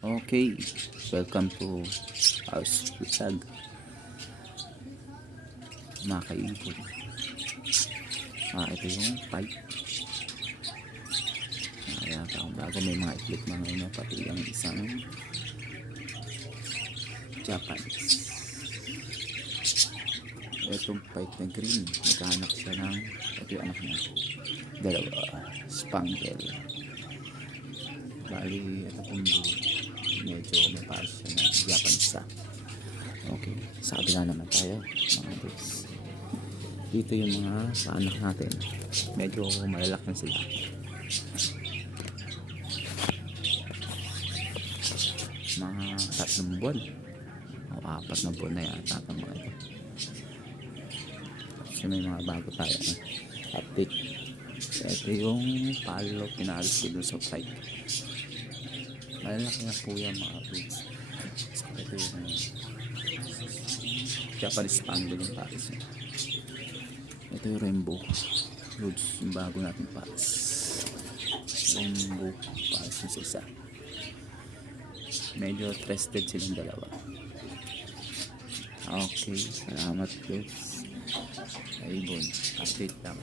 Okay, welcome to House Vlog, mga kaibon. Ito yung pipe. Ayan, bago may mga itlog mga ino, pati yung isang Japanese. Itong pipe na green, naghahanap siya ng, ito yung anak niya, dalawa, spangle. Bali, ito pong blue, medyo may paas siya na Japanese sa. Okay, sa kabila naman tayo mga boys. Dito yung mga sa anak natin, medyo malalaki na sila. Mga 3 buwan o 4 na buwan na yata ang mga ito. Kasi may mga bago tayo update. Ito yung palo, pinalis ko dun sa site. Malalaki na po yan mga boys. Ito yung Japanese Spangle yung pares niya. Ito yung Rainbow Roots, yung bago natin pares. Rainbow pares yung isa. Medyo trusted silang dalawa. Okay, salamat guys. Ayun, update lang.